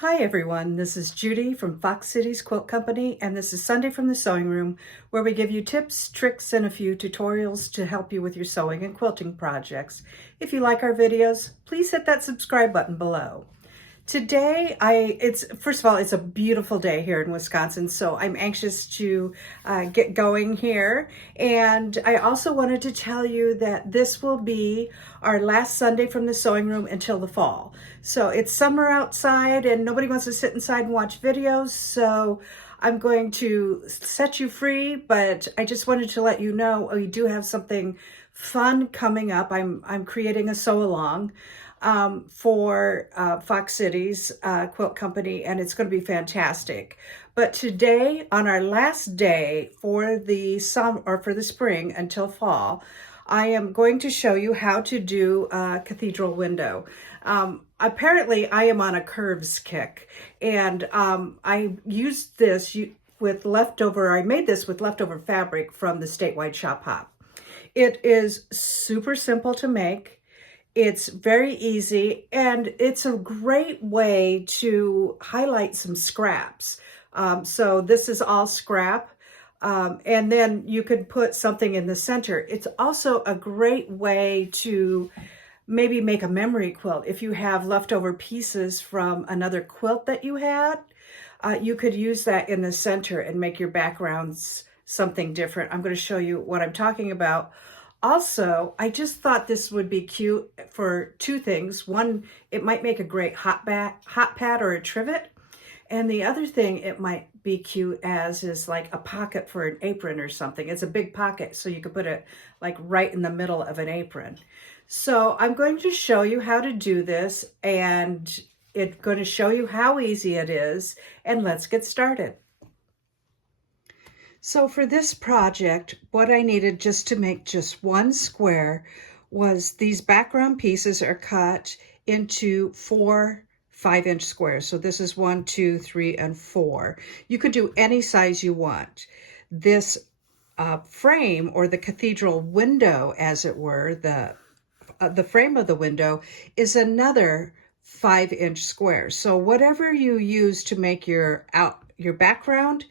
Hi everyone, this is Judy from Fox Cities Quilt Company, and this is Sunday from the Sewing Room, where we give you tips, tricks, and a few tutorials to help you with your sewing and quilting projects. If you like our videos, please hit that subscribe button below. Today, first of all, it's a beautiful day here in Wisconsin, so I'm anxious to get going here. And I also wanted to tell you that this will be our last Sunday from the sewing room until the fall. So it's summer outside and nobody wants to sit inside and watch videos, so I'm going to set you free, but I just wanted to let you know we do have something fun coming up. I'm creating a sew along for Fox Cities Quilt Company, and it's going to be fantastic. But today, on our last day for the spring until fall, I am going to show you how to do a cathedral window. Apparently, I am on a curves kick, and I used this with leftover. I made this with leftover fabric from the statewide shop hop. It is super simple to make. It's very easy, and it's a great way to highlight some scraps. So this is all scrap, and then you could put something in the center. It's also a great way to maybe make a memory quilt. If you have leftover pieces from another quilt that you had, you could use that in the center and make your backgrounds something different. I'm going to show you what I'm talking about. Also, I just thought this would be cute for two things. One, it might make a great hot pad or a trivet. And the other thing it might be cute as is like a pocket for an apron or something. It's a big pocket, so you could put it like right in the middle of an apron. So I'm going to show you how to do this, and it's going to show you how easy it is. And let's get started. So for this project, what I needed just to make just one square was these background pieces are cut into 4 5-inch squares. So this is 1, 2, 3, and 4. You could do any size you want. This frame, or the cathedral window, as it were, the frame of the window is another 5-inch square. So whatever you use to make your background,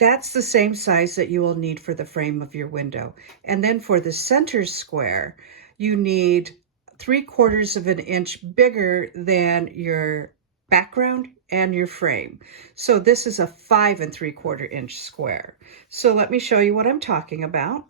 that's the same size that you will need for the frame of your window. And then for the center square, you need 3/4 of an inch bigger than your background and your frame. So this is a 5 3/4 inch square. So let me show you what I'm talking about.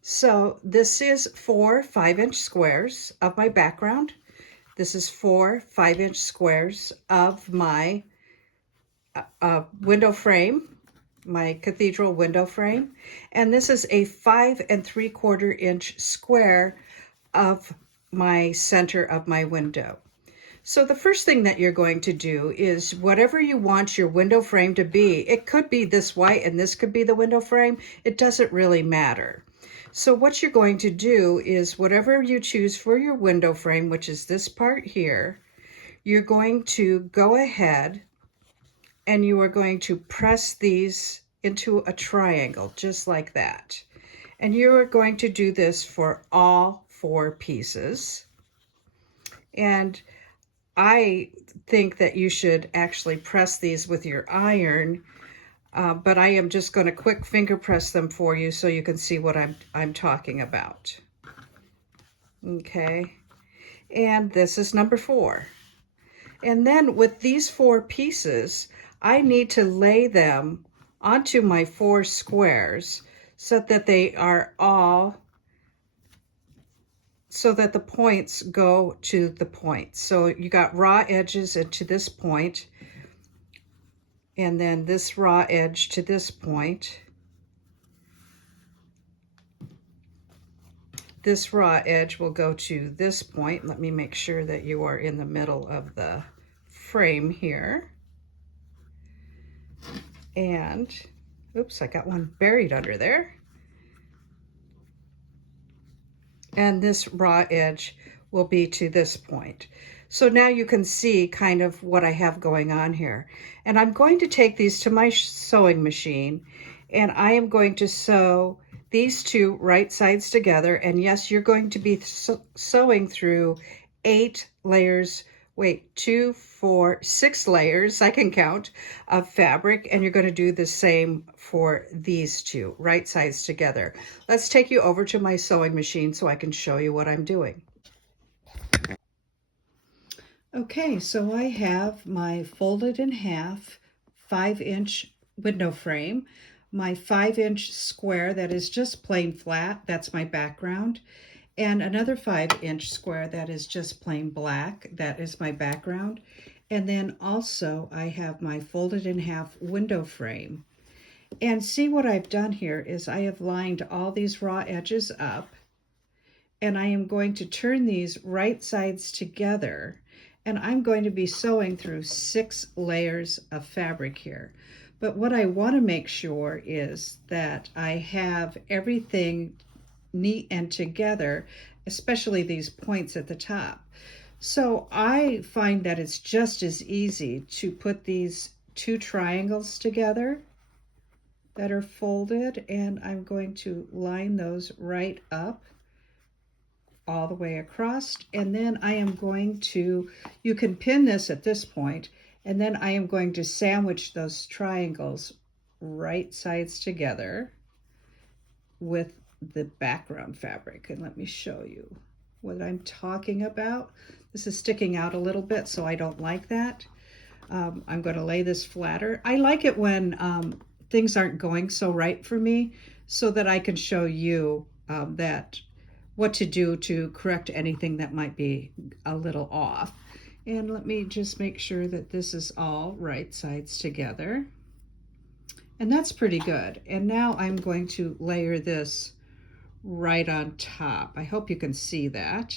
So this is 4 5-inch squares of my background. This is 4 5-inch squares of my window frame, my cathedral window frame, and this is a 5 3/4 inch square of my center of my window. So the first thing that you're going to do is whatever you want your window frame to be, it could be this white and this could be the window frame, it doesn't really matter. So what you're going to do is whatever you choose for your window frame, which is this part here, you're going to go ahead and you are going to press these into a triangle, just like that. And you are going to do this for all 4 pieces. And I think that you should actually press these with your iron, but I am just going to quick finger press them for you so you can see what I'm talking about. Okay, and this is number 4. And then with these 4 pieces, I need to lay them onto my 4 squares so that they are all, so that the points go to the points. So you got raw edges into this point, and then this raw edge to this point. This raw edge will go to this point. Let me make sure that you are in the middle of the frame here. And, oops, I got one buried under there. And this raw edge will be to this point. So now you can see kind of what I have going on here. And I'm going to take these to my sewing machine, and I am going to sew these 2 right sides together. And yes, you're going to be sewing through 8 layers wait, 2, 4, 6 layers, I can count, of fabric, and you're going to do the same for these two, right sides together. Let's take you over to my sewing machine so I can show you what I'm doing. Okay, so I have my folded in half 5-inch window frame, my 5-inch square that is just plain flat, that's my background, and another 5-inch square that is just plain black, that is my background. And then also I have my folded in half window frame. And see what I've done here is I have lined all these raw edges up, and I am going to turn these right sides together, and I'm going to be sewing through 6 layers of fabric here. But what I want to make sure is that I have everything neat and together, especially these points at the top. So I find that it's just as easy to put these 2 triangles together that are folded, and I'm going to line those right up all the way across, and then I am going to, you can pin this at this point, and then I am going to sandwich those triangles right sides together with the background fabric. And let me show you what I'm talking about. This is sticking out a little bit, so I don't like that. I'm going to lay this flatter. I like it when things aren't going so right for me, so that I can show you that what to do to correct anything that might be a little off. And let me just make sure that this is all right sides together. And that's pretty good. And now I'm going to layer this right on top. I hope you can see that.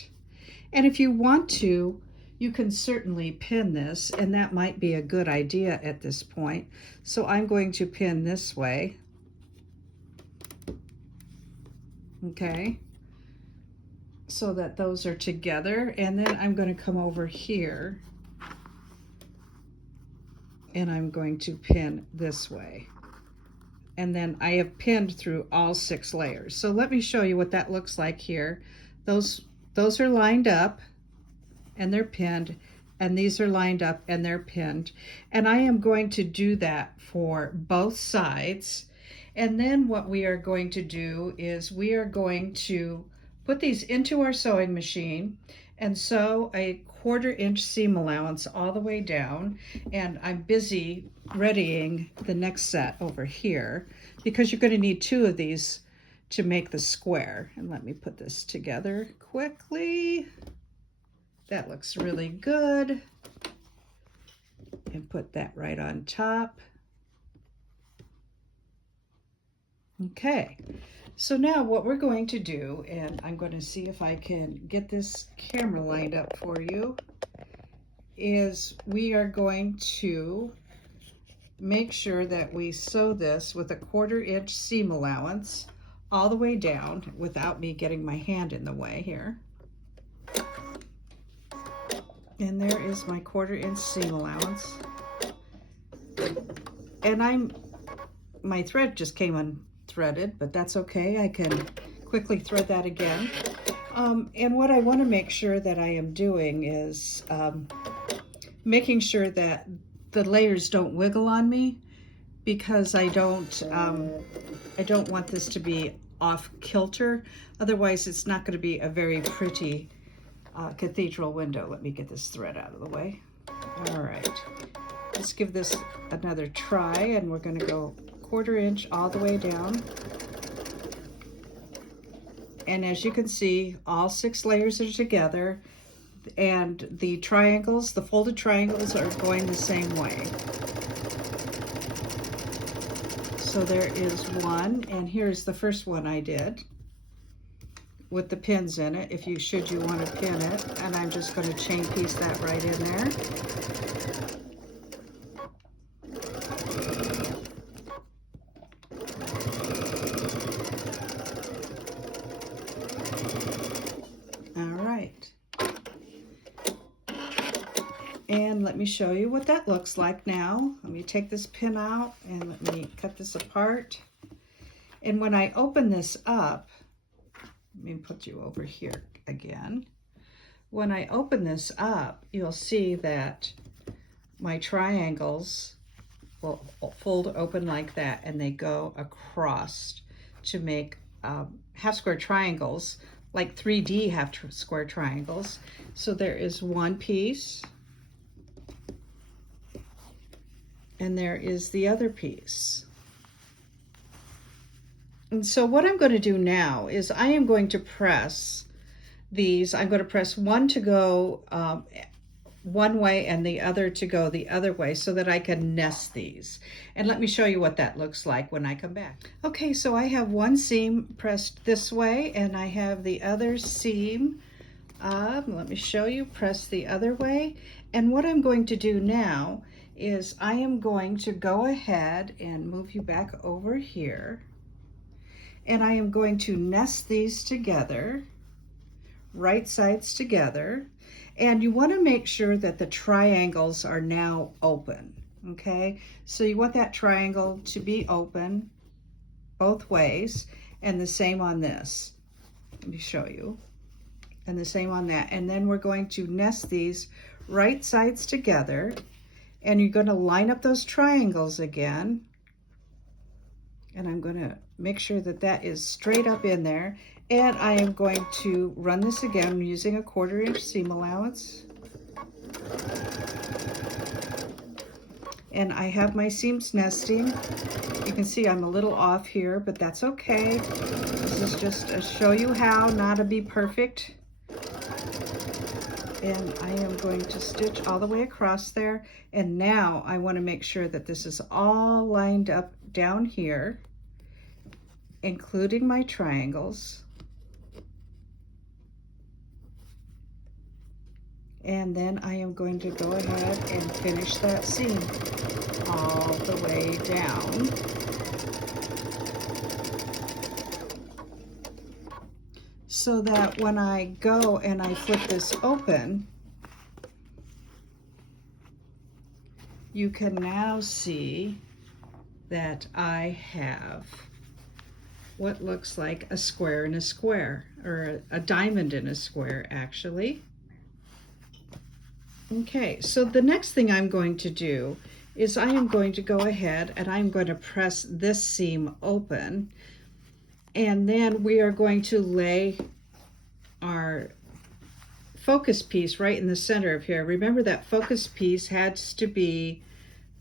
And if you want to, you can certainly pin this, and that might be a good idea at this point. So I'm going to pin this way. Okay, so that those are together, and then I'm going to come over here and I'm going to pin this way, and then I have pinned through all 6 layers. So let me show you what that looks like here. Those are lined up and they're pinned, and these are lined up and they're pinned, and I am going to do that for both sides. And then what we are going to do is we are going to put these into our sewing machine and sew a 1/4 inch seam allowance all the way down. And I'm busy readying the next set over here because you're going to need 2 of these to make the square. And let me put this together quickly. That looks really good. And put that right on top. Okay, so now what we're going to do, and I'm going to see if I can get this camera lined up for you, is we are going to make sure that we sew this with a 1/4 inch seam allowance all the way down without me getting my hand in the way here. And there is my 1/4 inch seam allowance. And my thread just came unthreaded, but that's okay. I can quickly thread that again. And what I want to make sure that I am doing is making sure that the layers don't wiggle on me, because I don't want this to be off kilter. Otherwise, it's not going to be a very pretty cathedral window. Let me get this thread out of the way. All right, let's give this another try, and we're going to go 1/4 inch all the way down. And as you can see, all 6 layers are together, and the triangles, the folded triangles, are going the same way. So there is one, and here's the first one I did with the pins in it, if you want to pin it, and I'm just going to chain piece that right in there. All right. And let me show you what that looks like now. Let me take this pin out and let me cut this apart. And when I open this up, let me put you over here again. when I open this up, you'll see that my triangles will fold open like that, and they go across to make half square triangles, like 3D half square triangles. So there is one piece, and there is the other piece. And so what I'm going to do now is I am going to press these. I'm going to press one to go one way and the other to go the other way so that I can nest these. And let me show you what that looks like when I come back. Okay, so I have one seam pressed this way and I have the other seam, let me show you, press the other way. And what I'm going to do now is I am going to go ahead and move you back over here, and I am going to nest these together, right sides together. And you want to make sure that the triangles are now open, okay? So you want that triangle to be open both ways, and the same on this. Let me show you. And the same on that. And then we're going to nest these right sides together, and you're going to line up those triangles again. And I'm going to make sure that that is straight up in there. And I am going to run this again using a 1/4 inch seam allowance. And I have my seams nesting. You can see I'm a little off here, but that's okay. This is just to show you how not to be perfect. And I am going to stitch all the way across there. And now I want to make sure that this is all lined up down here, including my triangles. And then I am going to go ahead and finish that seam all the way down. So that when I go and I flip this open, you can now see that I have what looks like a square in a square, or a diamond in a square, actually. Okay, so the next thing I'm going to do is I am going to go ahead and I'm going to press this seam open, and then we are going to lay our focus piece right in the center of here. Remember that focus piece has to be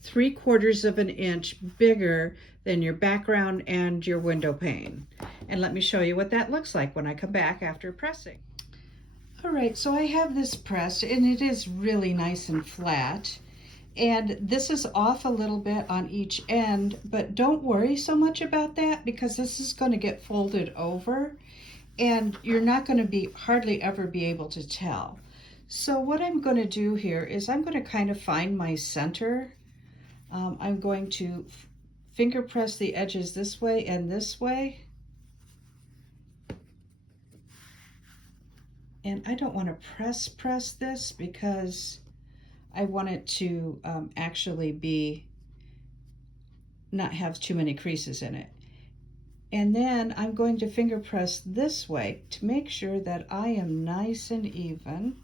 3/4 of an inch bigger than your background and your window pane. And let me show you what that looks like when I come back after pressing. All right, so I have this pressed, and it is really nice and flat. And this is off a little bit on each end, but don't worry so much about that, because this is going to get folded over and you're not going to be hardly ever be able to tell. So what I'm going to do here is I'm going to kind of find my center. I'm going to finger press the edges this way and this way. And I don't want to press this because I want it to actually be, not have too many creases in it. And then I'm going to finger press this way to make sure that I am nice and even.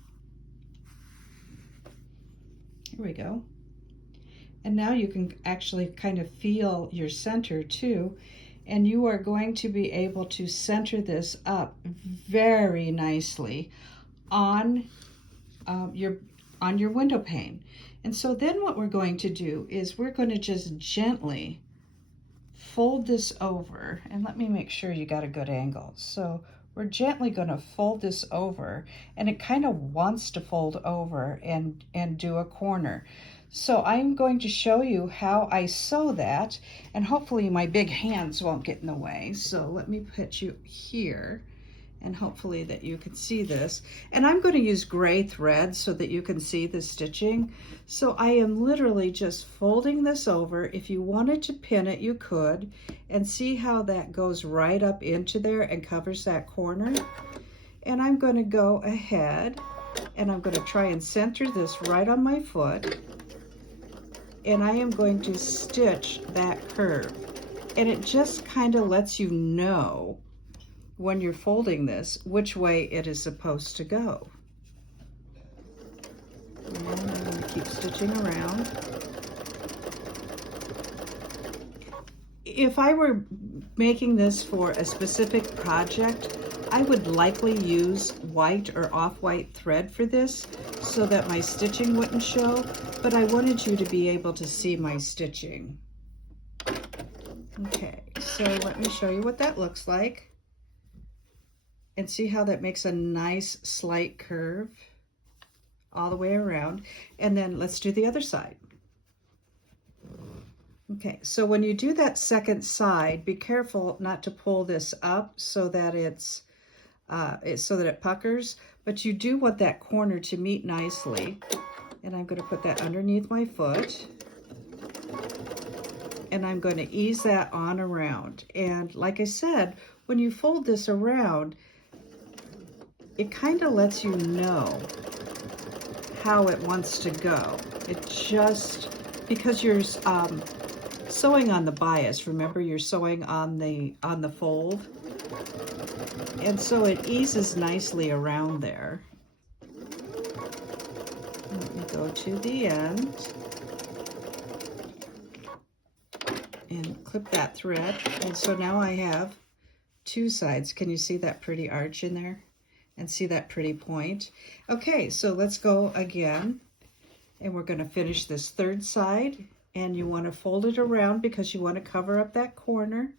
Here we go. And now you can actually kind of feel your center too. And you are going to be able to center this up very nicely on your window pane. And so then what we're going to do is we're going to just gently fold this over, and let me make sure you got a good angle. So we're gently going to fold this over, and it kind of wants to fold over and do a corner. So I'm going to show you how I sew that, and hopefully my big hands won't get in the way. So let me put you here, and hopefully that you can see this. And I'm going to use gray thread so that you can see the stitching. So I am literally just folding this over. If you wanted to pin it, you could, and see how that goes right up into there and covers that corner. And I'm going to go ahead and I'm going to try and center this right on my foot. And I am going to stitch that curve. And it just kind of lets you know when you're folding this which way it is supposed to go. stitching around. If I were making this for a specific project, I would likely use white or off-white thread for this so that my stitching wouldn't show, but I wanted you to be able to see my stitching. Okay, so let me show you what that looks like. And see how that makes a nice slight curve all the way around. And then let's do the other side. Okay, so when you do that second side, be careful not to pull this up so that it puckers, but you do want that corner to meet nicely. And I'm going to put that underneath my foot. And I'm going to ease that on around. And like I said, when you fold this around, it kind of lets you know how it wants to go. It just, because you're sewing on the bias, remember you're sewing on the fold, and so it eases nicely around there. Let me go to the end and clip that thread, and so now I have two sides. Can you see that pretty arch in there? And see that pretty point? Okay, so let's go again, and we're going to finish this third side, and you want to fold it around because you want to cover up that corner.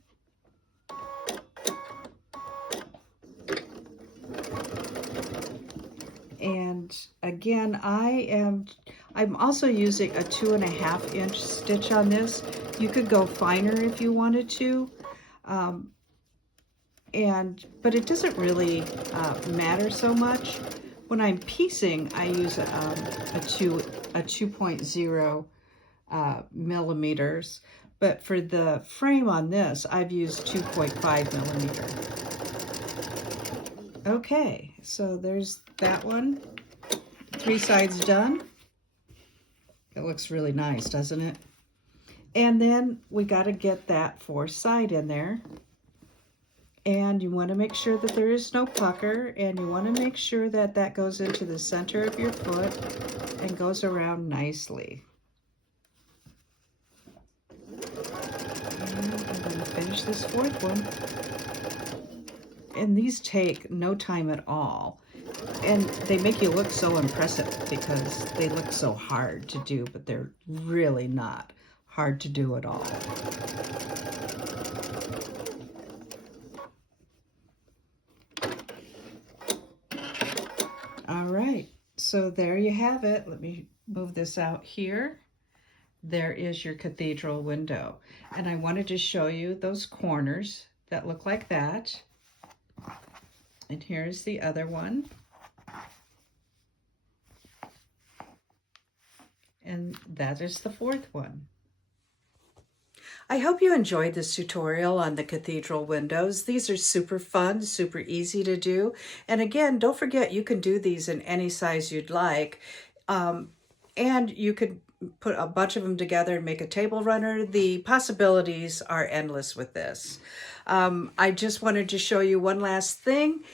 And again, I'm also using a 2.5 inch stitch on this. You could go finer if you wanted to. But it doesn't really matter so much. When I'm piecing, I use a 2.0 millimeters, but for the frame on this, I've used 2.5 millimeter. Okay, so there's that one. 3 sides done. It looks really nice, doesn't it? And then we got to get that 4th side in there. And you want to make sure that there is no pucker, and you want to make sure that that goes into the center of your foot and goes around nicely. And I'm going to finish this 4th one. And these take no time at all. And they make you look so impressive because they look so hard to do, but they're really not hard to do at all. All right, so there you have it. Let me move this out here. There is your cathedral window. And I wanted to show you those corners that look like that. And here's the other one. And that is the 4th one. I hope you enjoyed this tutorial on the cathedral windows. These are super fun, super easy to do. And again, don't forget you can do these in any size you'd like. And you could put a bunch of them together and make a table runner. The possibilities are endless with this. I just wanted to show you one last thing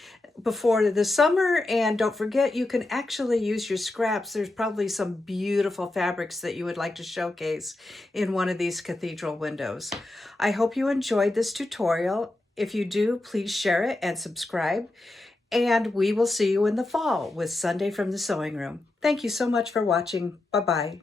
before the summer, and don't forget you can actually use your scraps. There's probably some beautiful fabrics that you would like to showcase in one of these cathedral windows. I hope you enjoyed this tutorial. If you do, please share it and subscribe, and we will see you in the fall with Sunday from the Sewing Room. Thank you so much for watching. Bye-bye.